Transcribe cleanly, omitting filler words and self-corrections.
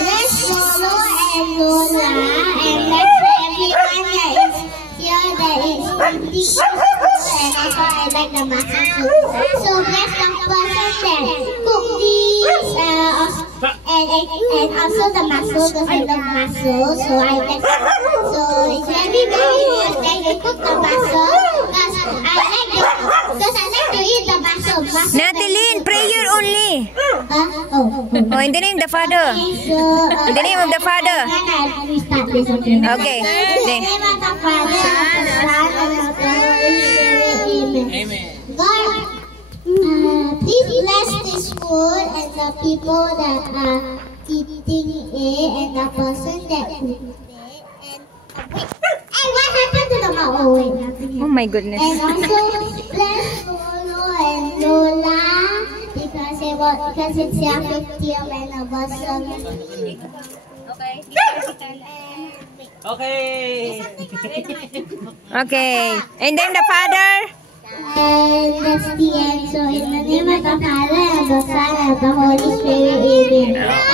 Let's Lolo and Lola, and let's everyone that is here that is eating and also I like the mussel soup. So bless the person that cook these and also the mussel because I love mussel. So I bless them. So it's very nice that you cook the mussel because I like to eat the mussel. Natalie, prayer only. Oh, in the name of the Father. In the name of the Father. Okay. In the name of the Father, and the Son, and of the Holy Spirit. Amen. God, please bless this food and the people that are eating it and the person that cooked it. And what happened to the mom? Oh wait, nothing happened. Oh my goodness. And also bless Lolo and Lola because it's their 50th anniversary. Okay. Okay. And then the Father. And that's the end. So in the name of the Father and the Son and the Holy Spirit, amen.